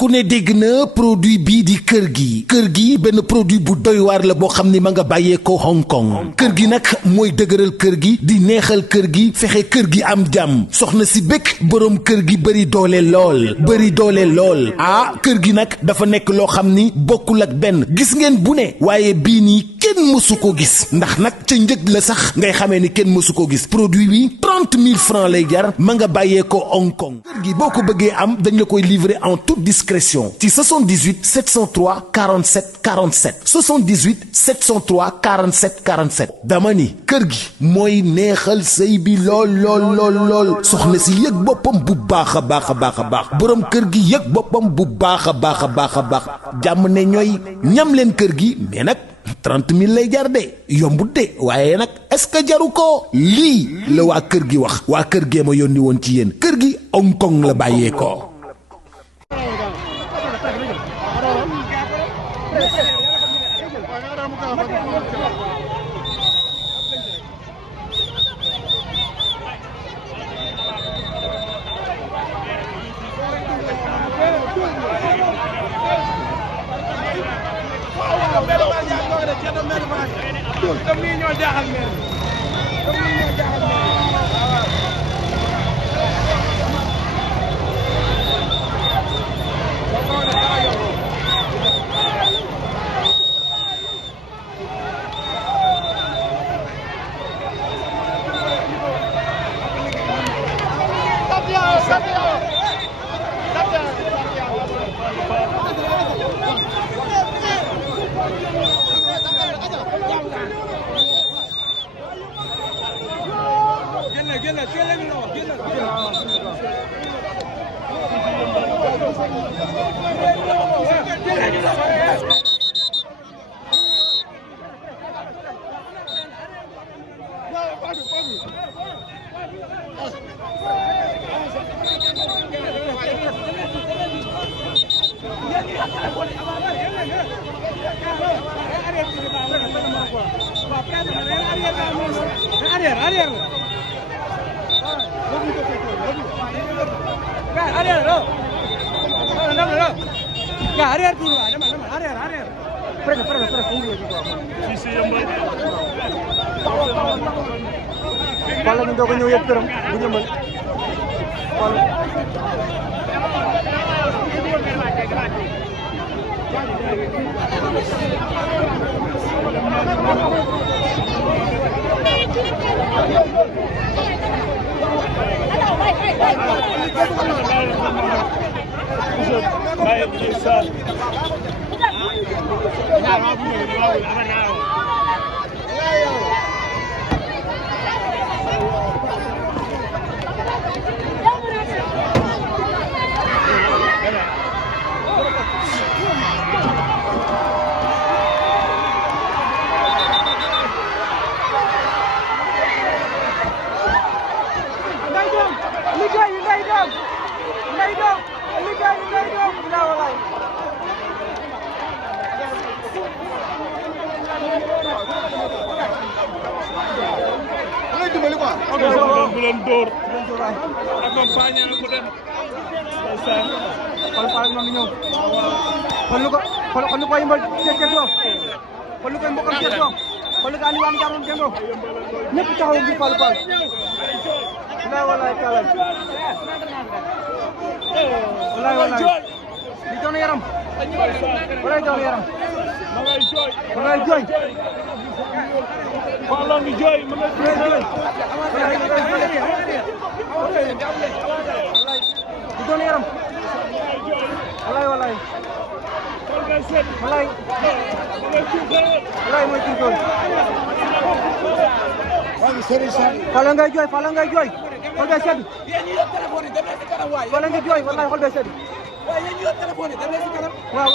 ku ne dégg na produit bii di kër gi benn produit bu doy waar la boo xam ni ma nga bàyyee ko Hong Kong kër gi nag mooy dëgëral kër gi di neexal kër gi fexe kër gi am jàmm soxna si bëgg boroom kër gi bëri doole lool kër gi nag dafa nekk loo xam ni bokkul ak benn gis ngeen bu ne waaye bii nii kenn mësu ko gis ndax nag ca njëg la sax ngay xamee ni kenn mësu ko gis produit bi 30 000 francs lay jar ma nga bàyyee ko Hong Kong kër gi boo ko bëggee am dañ la koy livrer en toute discrétion ci 78 703 47 47 78 703 47 47 dama ni kër gi mooy neexal sëy bi lool soxna si yëg boppam bu baax a baax boroom kër gi yëg boppam bu baax a baax jàmm ne ñooy ñam leen kër gi mais nag 30 000 lay jar de yombut de waaye nag est-ce que jaru ko lii la waa kër gi wax waa kër gee ma yónni woon ci yéen kër gi Hong Kong la bàyyee ko. Wala ñu doog a ñëw yëpp këram bu ñëmbal wala bu leen dóor accompagné na mu dem xool noonu ñëw xool lu ko yimbal ceeto xool lu ko mbokam ceeto xool lu ko andi waan jarum kendo ñëpp taxaw gi fal wallahi taala wallahi li doon yaram wallahi doon yaram wallahi jooy Fallou ngi jooy ma nga jooy li doon yaram wallahi mooy ci doon Fallou ngay jooy xol bee sedd Fallou ngay jooy wallahi xol bee sedd waaw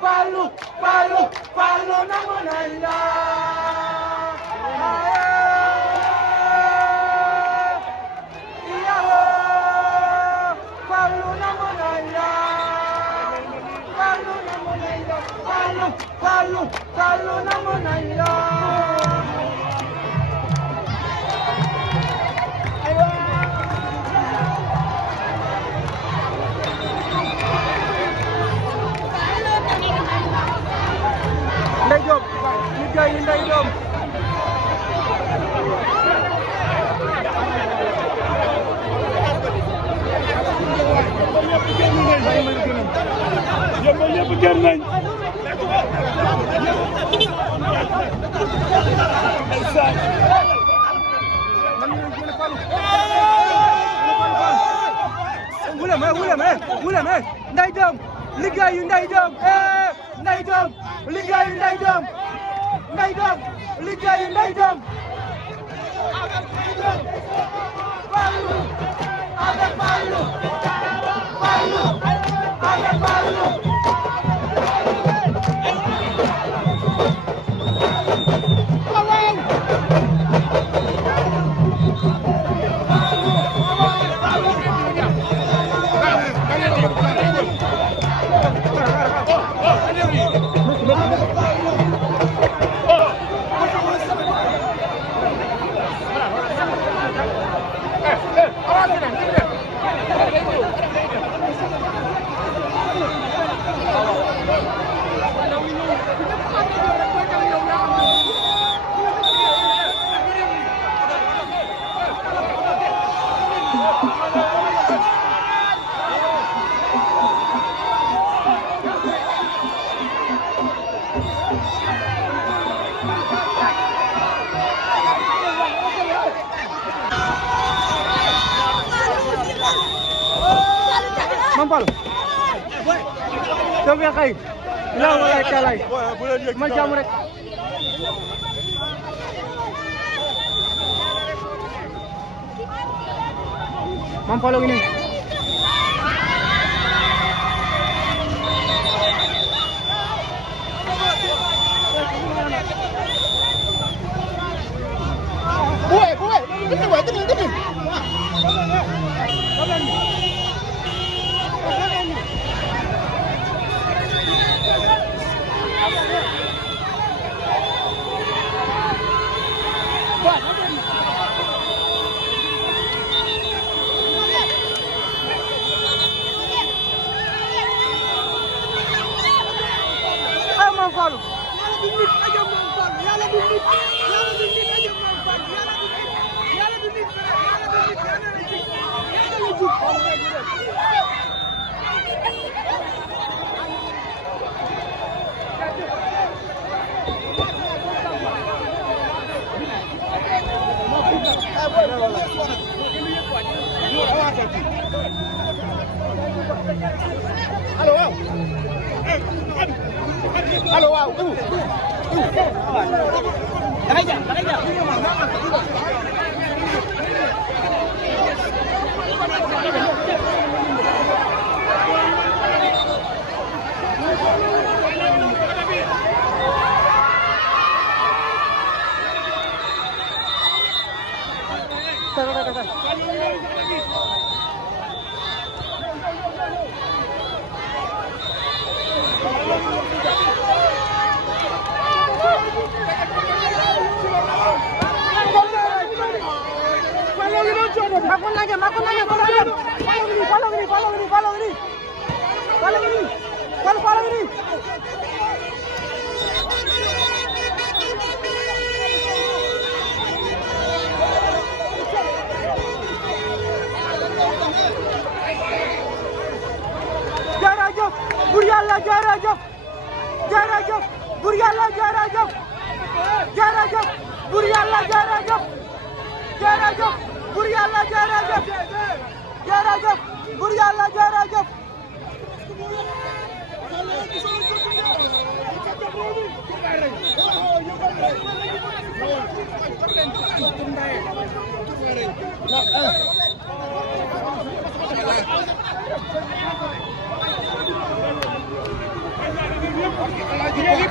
Fallou Fallou namu nañ la Fallou namu nañ la Fallou namu nañ la Fallou namu nañ la Ndeye Diop liggéey yi Ndeye Diop ñëpp génn nañ wulem Ndeye Diop liggéey yi Ndeye Diop Ndeye Diop liggéey yi Ndeye Diop Ndeye Diop liggéey yi Ndeye Diop Fallou avec Fallou avec Fallou Mame Fallou Tawfekh kay la walaay talaay ma jàmm rek Mame Fallou ngi nii Mame Fallou yàlla du nit allo waaw jërëjëf bur yàlla jërëjëf jërëjëf bur yàlla jërëjëf jërëjëf bur yàlla jërëjëf jërëjëf bur yàlla jërëjëf jërëjëf bur yàlla jërëjëf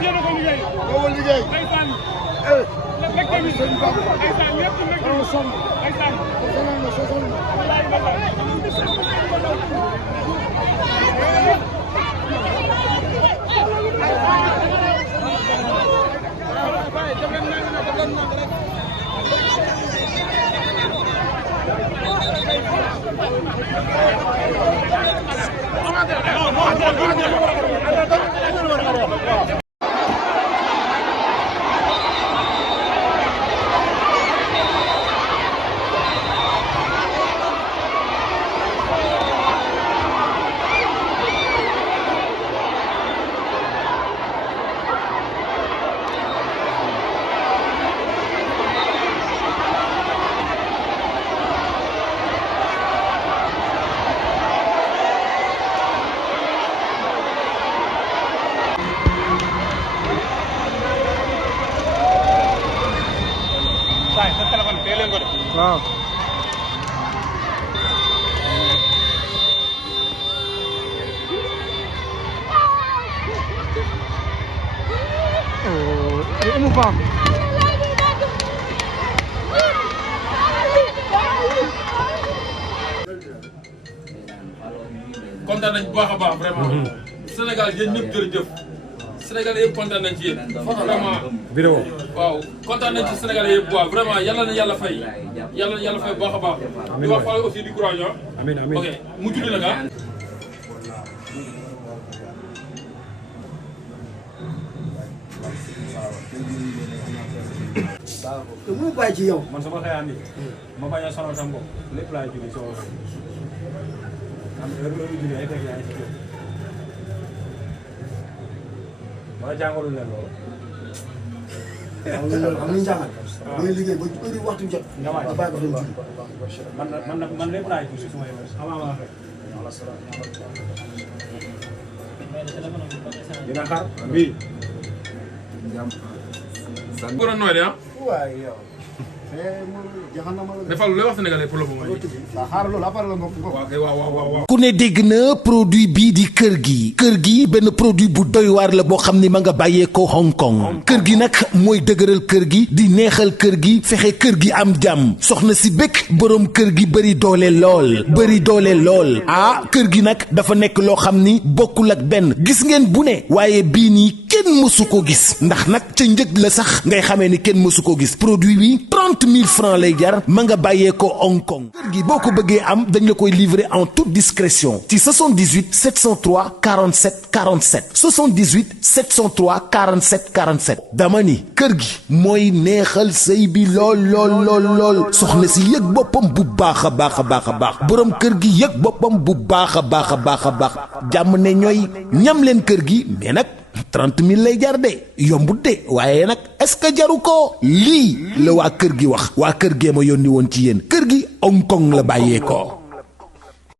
yéen a ko liggéey. ñoo liggéey. ndeysaan. lekk bi sëñ Bamba. ndeysaan ñëpp lekk bi. sonn. ndeysaan. sonal na sonal na. wallaay ndeysaan. sa téléphone teel leen ko def. waaw. Umu Fam. kontaan nañ bu baax a baax vraiment. Sénégal yéen ñëpp jërëjëf. Sénégal yëpp kontaan nañ ci yéen. vraiment. vidéo. waaw kontaan nañ ci Sénégal yëpp waaw vraiment yàlla na yàlla fay. yàlla na yàlla fay bu baax a baax. di wax Fallou aussi du courage ah. amiin amiin ok mu julli nag ah. te mu bàyyi ci yow. man sama xëyaan yi ma bañ a sonal sama bopp lépp laay julli soo am heure loolu julli ay fekk yaa ngi ci kër wala jàngalul leen loolu xam nga loolu xam nga njàngal. day liggéey ba heure waxtu jot. nga waaj nga bàyyi ko dem julli. man lépp laay julli su ma yemee avant ma fekk dina xar bii gën a nooy de ah. waaye yow. mais Fallou lay wax Sénégalais pour le moment. waaw xaaral loolu après la nga waaw kay waaw waaw waaw. ku ne dégg na produit bii di kër gi benn produit bu doy waar la boo xam ni ma nga bàyyee ko Hong Kong kër gi nag mooy dëgëral kër gi di neexal kër gi fexe kër gi am jàmm soxna si bëgg borom kër gi bëri doole lool ah kër gi nag dafa nekk loo xam ni bokkul ak benn gis ngeen bu ne waaye bii nii kenn mësu ko gis ndax nag ca njëg la sax ngay xamee ni kenn mësu ko gis produit bi 30 000 francs lay jar ma nga bàyyee ko Hong Kong kër gi boo ko bëggee am dañ la koy livrer en toute discrétion ci 78 703 47 47 78 703 47 47 dama ni kër gi mooy neexal sëy bi lool soxna si yëg boppam bu baax a baax a baax a baax borom kër gi yëg boppam bu baax a baax a baax a baax jàmm ne ñooy ñam leen kër gi mais nag 30 000 lay jar de yombut de waaye nag est-ce que jaru ko lii la waa kër gi wax waa kër gee ma yónni woon ci yéen kër gi Hong Kong la bàyyee ko